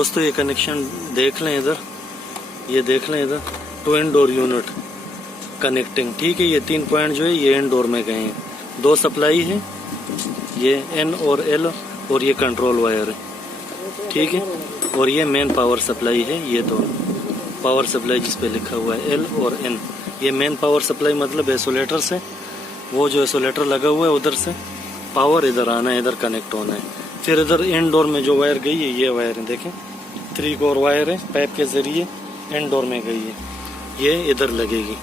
दोस्तों ये कनेक्शन देख लें इधर, ये देख लें इधर, टू इंडोर यूनिट कनेक्टिंग, ठीक है। ये 3 पॉइंट जो है ये इंडोर में गए हैं। 2 सप्लाई है, ये N और L, और ये कंट्रोल वायर है, ठीक है। और ये मेन पावर सप्लाई है, ये दोनों पावर सप्लाई जिस पे लिखा हुआ है L और N। ये मेन पावर सप्लाई मतलब आइसोलेटर से, वो जो आइसोलेटर लगा हुआ है उधर से पावर इधर आना है, इधर कनेक्ट होना है। फिर इधर इंडोर में जो वायर गई है ये वायर है, देखें 3 कोर वायर है, पाइप के जरिए इंडोर में गई है। ये इधर लगेगी,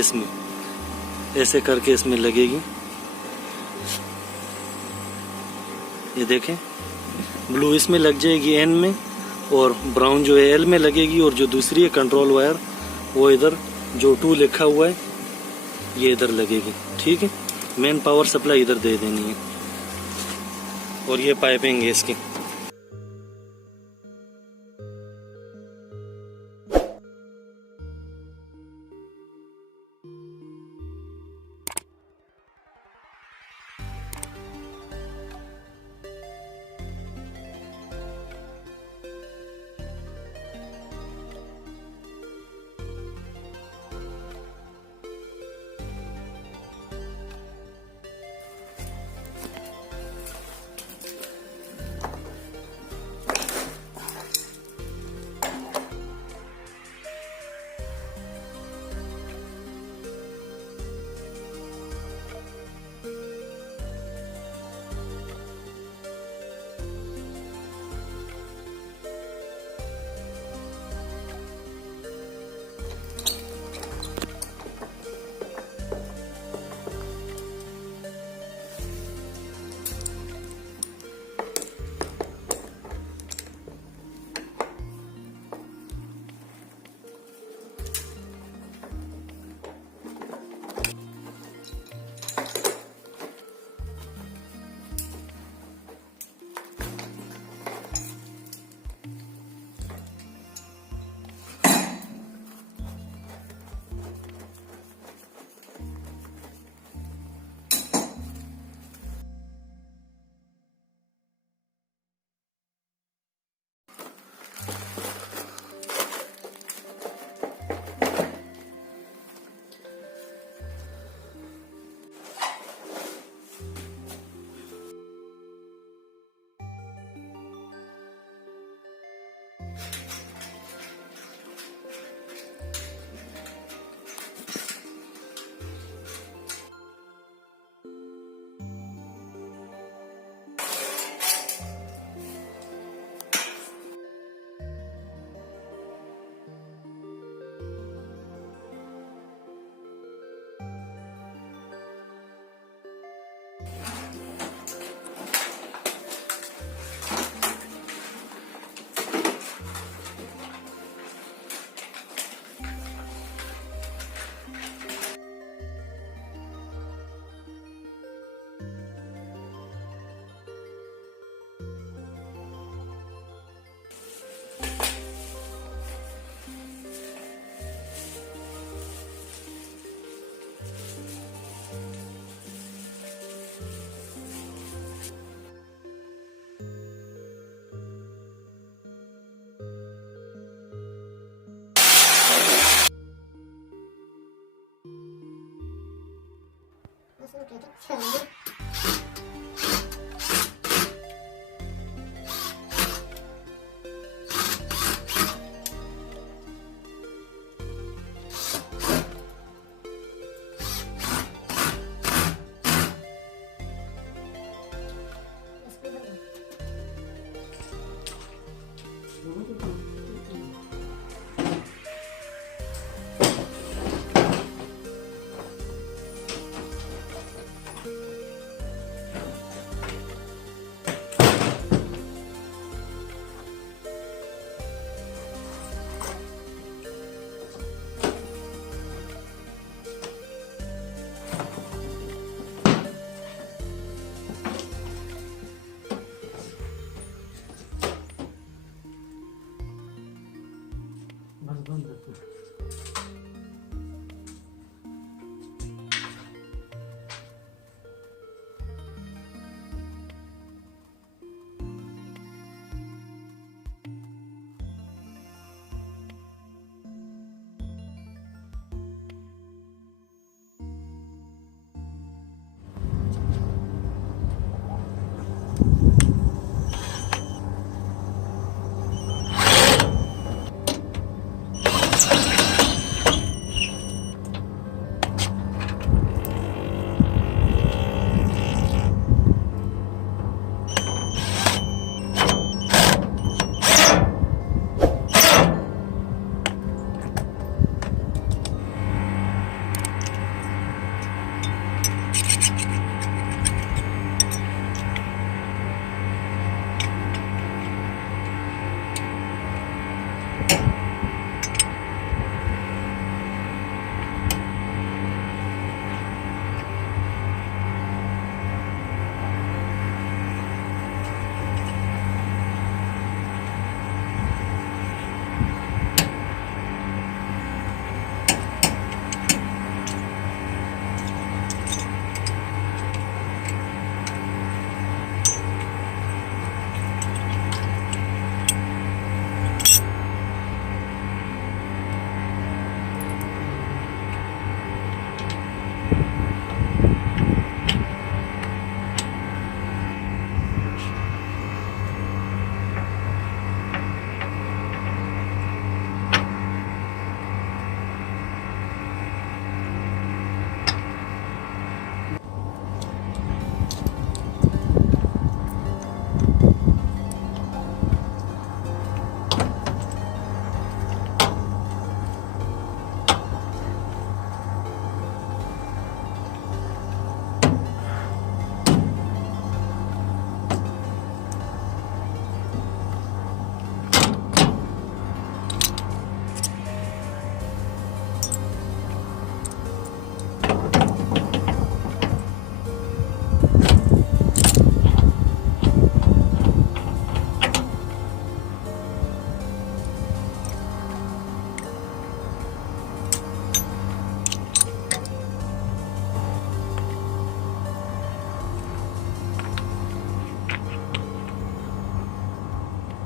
इसमें ऐसे करके इसमें लगेगी, ये देखें। ब्लू इसमें लग जाएगी N में, और ब्राउन जो है L में लगेगी। और जो दूसरी है कंट्रोल वायर वो इधर जो 2 लिखा हुआ है ये इधर लगेगी, ठीक है। मेन पावर सप्लाई इधर दे देनी है। और ये पाइपिंग है इसकी।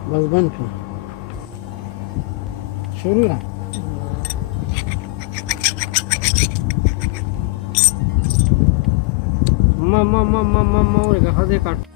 बस बंद फिर शुरू ना मम्मा खादे काट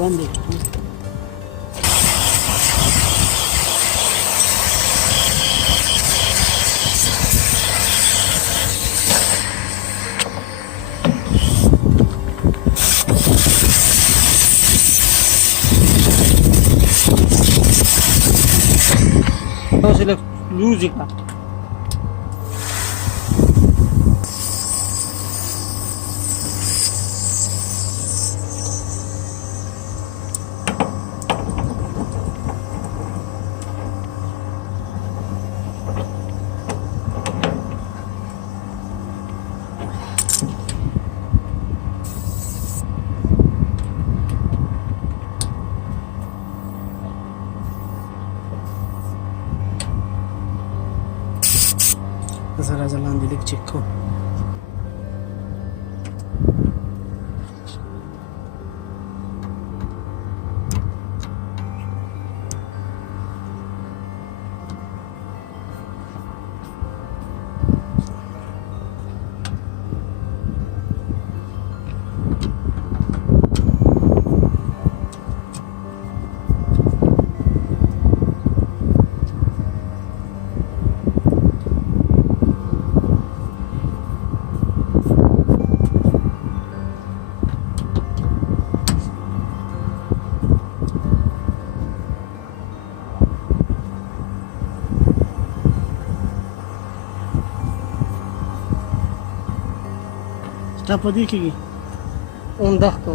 बंद तो सिर्फ लूज का ज़रा Jalan दिलिक चिक्को Apa dia kiki? Undah kau.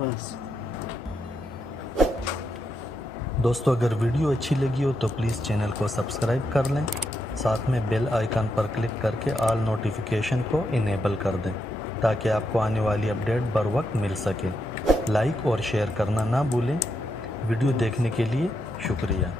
बस दोस्तों अगर वीडियो अच्छी लगी हो तो प्लीज़ चैनल को सब्सक्राइब कर लें, साथ में बेल आइकन पर क्लिक करके ऑल नोटिफिकेशन को इनेबल कर दें ताकि आपको आने वाली अपडेट बर वक्त मिल सके। लाइक और शेयर करना ना भूलें। वीडियो देखने के लिए शुक्रिया।